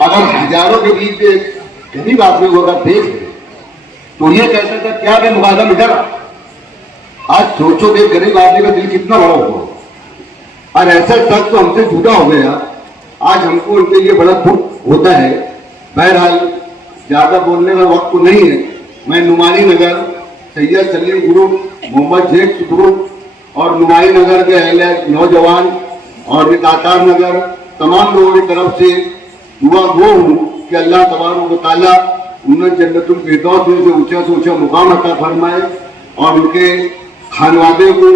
अगर हजारों के बीच गरीब आदमी को अगर देख ले तो ये कहता था क्या मैं मुकाबला मिटा। आज सोचो कि गरीब आदमी का दिल कितना बड़ा होगा और ऐसा शख्स तो हमसे जुदा हो गया। आज हमको उनके लिए बड़ा दुख होता है। बहरहाल ज्यादा बोलने का वक्त तो नहीं है। मैं नुमानी नगर सैयद सलीम ग्रुप, मोहम्मद जेक्स ग्रुप और नुमानी नगर के अहले नौजवान और दातार नगर तमाम लोगों की तरफ से दुआ गो हूँ कि अल्लाह तबारक व तआला उन्हें जन्नतुल फिरदौस में से ऊंचा मुकाम अता फरमाए और उनके खानवादे को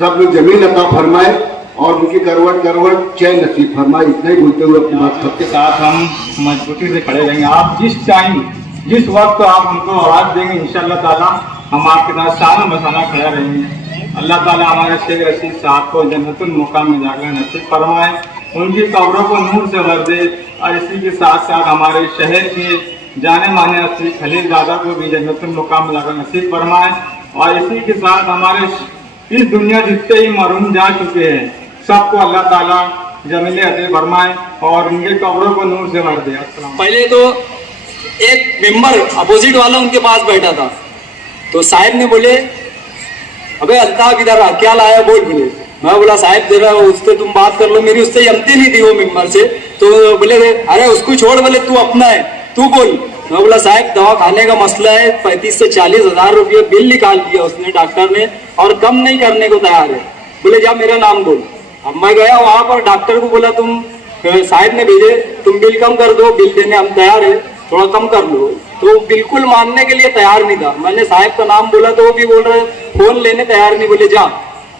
सब जमीन अता फरमाए और उनकी करवट चैन नसीब फरमाए। इतना ही बोलते हुए अपनी बात सबके साथ हम मजबूती से खड़े रहेंगे। आप जिस टाइम जिस वक्त तो आप हमको आवाज़ देंगे इंशाअल्लाह ताला हम आपके साथ सारा मसाला खड़ा रहेंगे। अल्लाह ताला हमारे शेख रशीद साहब को जन्नतुल मुकाम में जाकर नसीब फरमाए, उनकी कब्रों को नूर से भर दे और इसी के साथ साथ हमारे शहर के जाने माने असली खलील दादा को भी जन्नतुल मुकाम में जाकर नसीब फरमाए और इसी के साथ हमारे इस दुनिया जितने ही मरून जा चुके हैं सबको अल्लाह ताला जमीले अते फरमाए और उनके कब्रों को नूर से भर दे। पहले तो एक मेंबर अपोजिट वाला उनके पास बैठा था तो साहब ने बोले अबे अल्ताफ इधर आ, क्या लाया बोल बोले। मैं बोला साहब जरा उससे तुम बात कर लो, मेरी उससे जमती नहीं थी वो मेंबर से। तो बोले अरे उसको छोड़, बोले तू अपना है तू बोल। मैं बोला साहब दवा खाने का मसला है, 35 से 40 हजार रुपये बिल निकाल दिया उसने डॉक्टर ने और कम नहीं करने को तैयार है। बोले जा मेरा नाम बोल। अब मैं गया वहां पर डॉक्टर को बोला तुम साहब ने भेजे तुम बिल कम कर दो, बिल देने हम तैयार है, थोड़ा कम कर लो। तो बिल्कुल मानने के लिए तैयार नहीं था। मैंने साहब का नाम बोला तो वो भी बोल रहे फोन लेने तैयार नहीं। बोले जा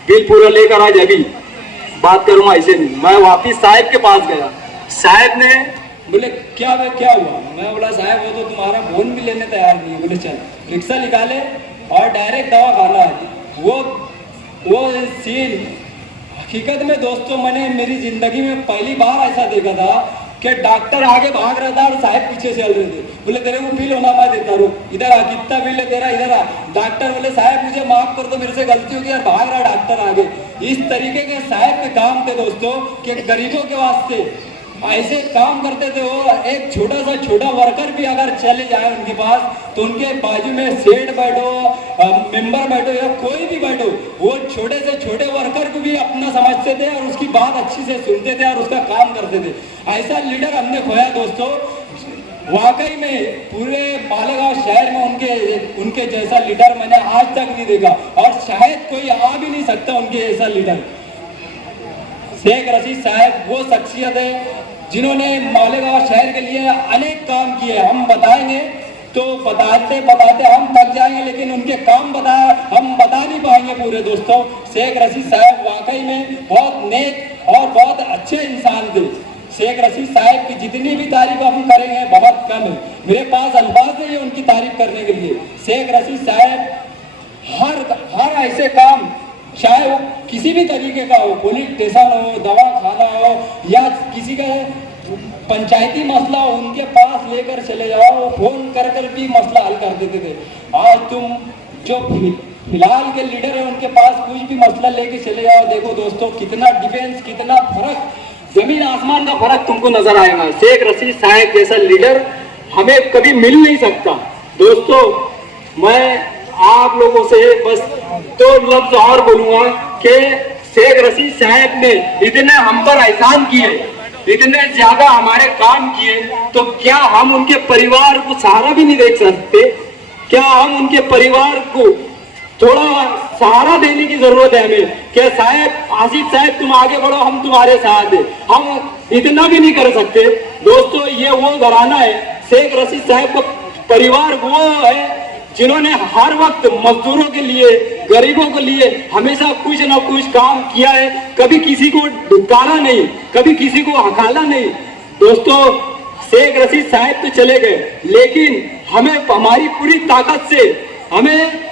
बिल पूरा लेकर आज अभी बात करूंगा, ऐसे नहीं। मैं वापिस साहब के पास गया, साहब ने बोले क्या हुआ। मैं बोला साहब वो तो तुम्हारा फोन भी लेने तैयार नहीं है। बोले चल रिक्शा निकाले और डायरेक्ट दवा खाना है। वो सीन हकीकत में दोस्तों मैंने मेरी जिंदगी में पहली बार ऐसा देखा था कि डॉक्टर आगे भाग रहा था और साहब पीछे चल रहे थे। बोले तेरे को बिल होना मैं देता हूँ, इधर आ, कितना बिल है तेरा, इधर आ। डॉक्टर बोले साहब मुझे माफ कर दो, मेरे से गलती हो गई, और भाग रहा डॉक्टर आगे। इस तरीके के साहब के काम थे दोस्तों कि गरीबों के वास्ते ऐसे काम करते थे। वो एक छोटा वर्कर भी अगर चले जाए उनके पास तो उनके बाजू में सेठ बैठो, मेंबर बैठो या कोई भी बैठो, वो छोटे से छोटे वर्कर को भी अपना समझते थे और उसकी बात अच्छी से सुनते थे और उसका काम करते थे। ऐसा लीडर हमने खोया दोस्तों। वाकई में पूरे मालेगांव शहर में उनके जैसा लीडर मैंने आज तक नहीं देखा और शायद कोई आ भी नहीं सकता उनके जैसा लीडर। शेख रशीद साहब वो शख्सियत है जिन्होंने मालेगांव शहर के लिए अनेक काम किए। हम बताएंगे तो बताते हम थक जाएंगे, लेकिन उनके काम हम बता नहीं पाएंगे पूरे दोस्तों। शेख रशीद साहब वाकई में बहुत नेक और बहुत अच्छे इंसान थे। शेख रशीद साहब की जितनी भी तारीफ हम करेंगे बहुत कम है, मेरे पास अल्फाज नहीं है उनकी तारीफ करने के लिए। शेख रशीद साहब हर ऐसे काम चाहे वो किसी भी तरीके का हो, पुलिस स्टेशन हो, दवा खाना हो या किसी का पंचायती मसला हो, उनके पास लेकर चले जाओ, वो फोन कर भी मसला हल कर देते थे। आज तुम जो फिलहाल के लीडर है उनके पास कुछ भी मसला लेके चले जाओ, देखो दोस्तों कितना डिफेंस, कितना फर्क, जमीन आसमान का फर्क तुमको नजर आएगा। शेख रशीद साहब जैसा लीडर हमें कभी मिल नहीं सकता दोस्तों। मैं आप लोगों से बस 2 लफ्ज और बोलूंगा कि शेख रशीद साहब ने इतने हम पर एहसान किए, इतने ज्यादा हमारे काम किए, तो क्या हम उनके परिवार को सहारा भी नहीं देख सकते? क्या हम उनके परिवार को थोड़ा सहारा देने की जरूरत है हमें? क्या साहब आसिफ साहब तुम आगे बढ़ो, हम तुम्हारे साथ हैं, हम इतना भी नहीं कर सकते दोस्तों? ये वो घराना है, शेख रशीद साहब का परिवार वो है जिन्होंने हर वक्त मजदूरों के लिए, गरीबों के लिए हमेशा कुछ ना कुछ काम किया है। कभी किसी को दुकारा नहीं, कभी किसी को हकाला नहीं दोस्तों। शेख रशीद साहब तो चले गए, लेकिन हमें हमारी पूरी ताकत से हमें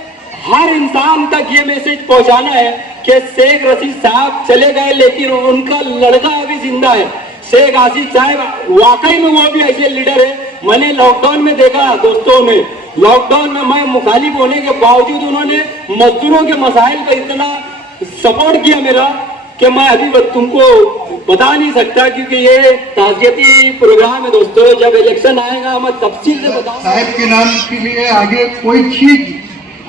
हर इंसान तक ये मैसेज पहुंचाना है कि शेख रशीद साहब चले गए लेकिन उनका लड़का अभी जिंदा है। शेख आसिफ साहब वाकई में वो भी ऐसे लीडर है। मैंने लॉकडाउन में देखा दोस्तों में, लॉकडाउन में मैं मुखालिफ होने के बावजूद उन्होंने मजदूरों के मसाइल पर इतना सपोर्ट किया मेरा कि मैं अभी तुमको बता नहीं सकता, क्योंकि ये ताज़ियती प्रोग्राम है दोस्तों। जब इलेक्शन आएगा मैं तफसील से बताऊंगा। साहब के नाम के लिए आगे कोई चीज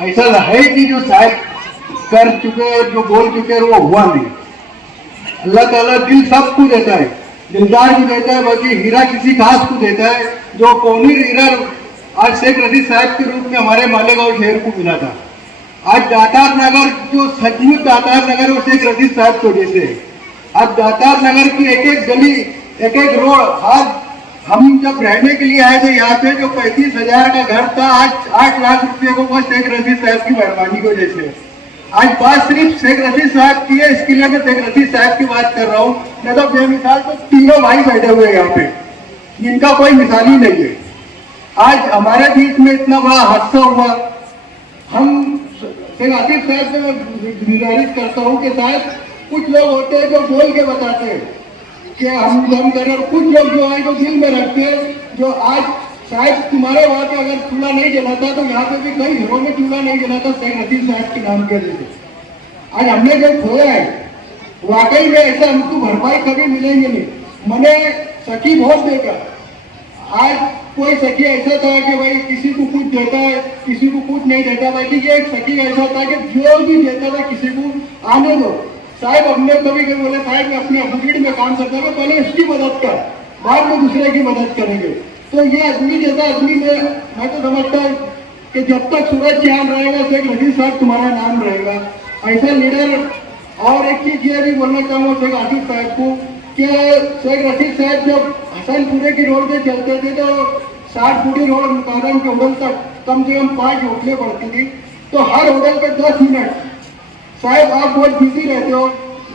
ऐसा है कि जो साहब कर चुके, जो बोल चुके, वो हुआ नहीं। अल्लाह ताला दिल सबको देता है, दिलदार को देता है, बाकी हीरा किसी खास को देता है। जो कौनी हीरा आज शेख रशीद साहब के रूप में हमारे मालेगांव शहर को मिला था। आज दातार नगर जो सचमुच दातार नगर वो शेख रशीद साहब की वजह से है। आज दातार नगर की एक एक गली, एक एक रोड, आज हम जब रहने के लिए आए थे यहाँ पे, जो 35,000 का घर था, आज 8 लाख रुपए को बस शेख रशीद साहब की मेहरबानी की वजह से। आज बात सिर्फ शेख रशीद साहब की है, इसके लिए मैं शेख रशीद साहब की बात कर रहा हूँ। नहीं तो बेमिसाल तो तीनों भाई बैठे हुए हैं यहाँ पे, जिनका कोई मिसाल ही नहीं है। आज हमारे बीच में इतना बड़ा हादसा हुआ। हम शेख आसिफ साहब से मैं गुजारिश करता हूँ कि शायद कुछ लोग होते हैं जो बोल के बताते हैं कि हम कर रहे हैं, कुछ लोग जो है जो दिल में रखते हैं। जो आज शायद तुम्हारे वहाँ पे अगर चूल्हा नहीं जलाता तो यहाँ पे भी कई घरों में चूल्हा नहीं जलाता शेख रशीद साहब के नाम के लिए। आज हमने जो खोया है वाकई में ऐसा हमको भरपाई कभी मिलेंगे नहीं। मैंने सखी बहुत देखा, आज कोई सखी ऐसा था कि भाई किसी को कुछ देता है, किसी को कुछ नहीं देता था। कि ये एक सखी ऐसा था कि जो भी देता था किसी को आने दो। साहब हमने कभी कभी बोले साहब मैं अपने अपोजिट में काम करता था, पहले उसकी मदद कर, बाद में दूसरे की मदद करेंगे। तो ये आदमी जैसा आदमी में मैं तो समझता हूँ कि जब तक सूरज चांद रहेगा शेख रशीद साहब तुम्हारा नाम रहेगा, ऐसा लीडर। और एक चीज ये भी बोलना चाहूँगा शेख आसिफ साहब को कि शेख रशीद साहब जब हसनपुरे की रोड पे चलते थे तो 60 फुटी रोड मुकादम के होटल तक कम से कम 5 होटलें पड़ती थी। तो हर होटल पे 10 मिनट। साहब आप बहुत बिजी रहते हो,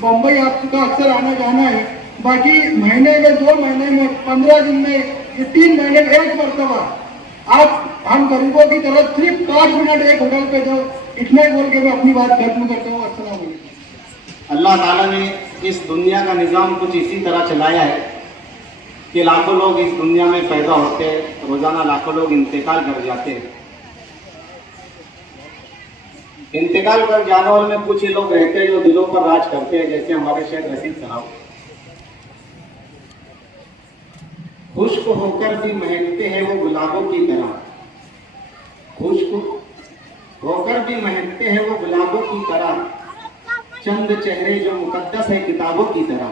बम्बई आपका अक्सर आना जाना है, बाकी महीने में 2 महीने में 15 दिन में 3 महीने में 1 मरतबा आप हम गरीबों की तरफ सिर्फ 5 मिनट एक होटल पे दो। इतना ही बोल के मैं अपनी बात खत्म करता हूँ। अस्सलाम वालेकुम। अल्लाह ताला ने इस दुनिया का निज़ाम कुछ इसी तरह चलाया है कि लाखों लोग इस दुनिया में पैदा होते हैं, रोज़ाना लाखों लोग इंतकाल कर जाते हैं। इंतकाल कर जाने वाले में कुछ ही लोग रहते हैं जो दिलों पर राज करते हैं, जैसे हमारे शेख रशीद साहब। खुश्क होकर भी महकते हैं वो गुलाबों की तरह, खुश्क होकर भी महकते हैं वो गुलाबों की तरह, चंद चेहरे जो मुकद्दस है किताबों की तरह।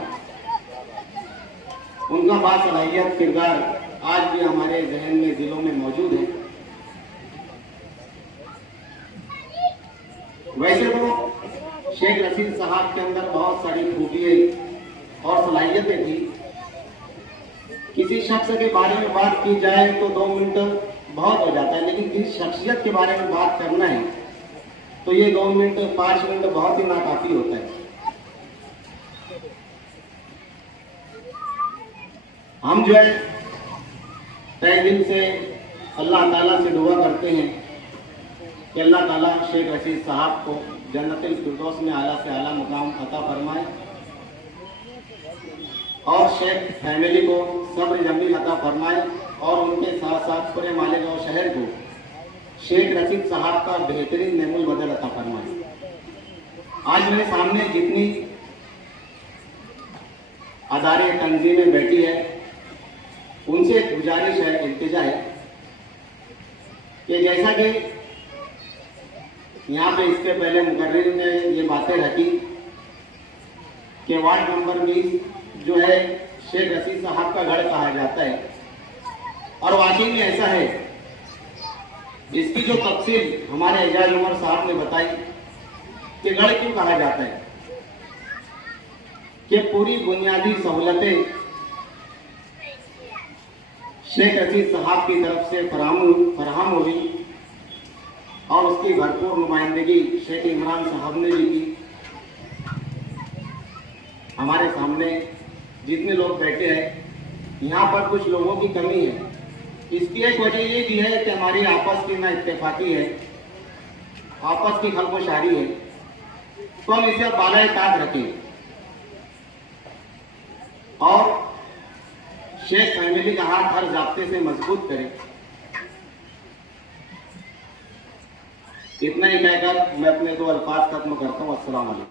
उनका बासलाहियत किरदार आज भी हमारे जहन में, दिलों में मौजूद है। वैसे तो शेख रशीद साहब के अंदर बहुत सारी खूबियाँ और सलाहियतें थी। किसी शख्स के बारे में बात की जाए तो 2 मिनट बहुत हो जाता है, लेकिन जिस शख्सियत के बारे में बात करना है तो ये 2 मिनट 5 मिनट बहुत ही नाकाफी होता है। हम जो है तय दिल से अल्लाह ताला से दुआ करते हैं कि अल्लाह ताला शेख रशीद साहब को जन्नतुल फिरदौस में आला से आला मुकाम अता फरमाए और शेख फैमिली को सब्र जमील अता फरमाए और उनके साथ साथ पूरे मालेगांव शहर को शेख रशीद साहब का बेहतरीन नेमुल बदल अता फरमाए। आज मेरे सामने जितनी अदारे तंजीमें बैठी है उनसे एक गुजारिश है, इल्तिजा है कि जैसा कि यहाँ पे इसके पहले मुकर्रिर ने ये बातें रखी कि वार्ड नंबर 20 जो है शेख रशीद साहब का गढ़ कहा जाता है, और वाकई में ऐसा है। इसकी जो तफसील हमारे एजाज उमर साहब ने बताई कि गढ़ क्यों कहा जाता है, कि पूरी बुनियादी सहूलतें शेख रशीद साहब की तरफ से फराहम हुई और उसकी भरपूर नुमाइंदगी शेख इमरान साहब ने भी की। हमारे सामने जितने लोग बैठे हैं यहाँ पर कुछ लोगों की कमी है। इसकी एक वजह ये भी है कि हमारी आपस की ना इत्तेफाकी है, आपस की खलबोशारी है, तो हम इसे बालाए ताक रखें और शेख फैमिली का हाथ हर जाब्ते से मजबूत करें। इतना ही कहकर मैं अपने 2 अल्फाज खत्म करता हूँ। अस्सलाम वालेकुम।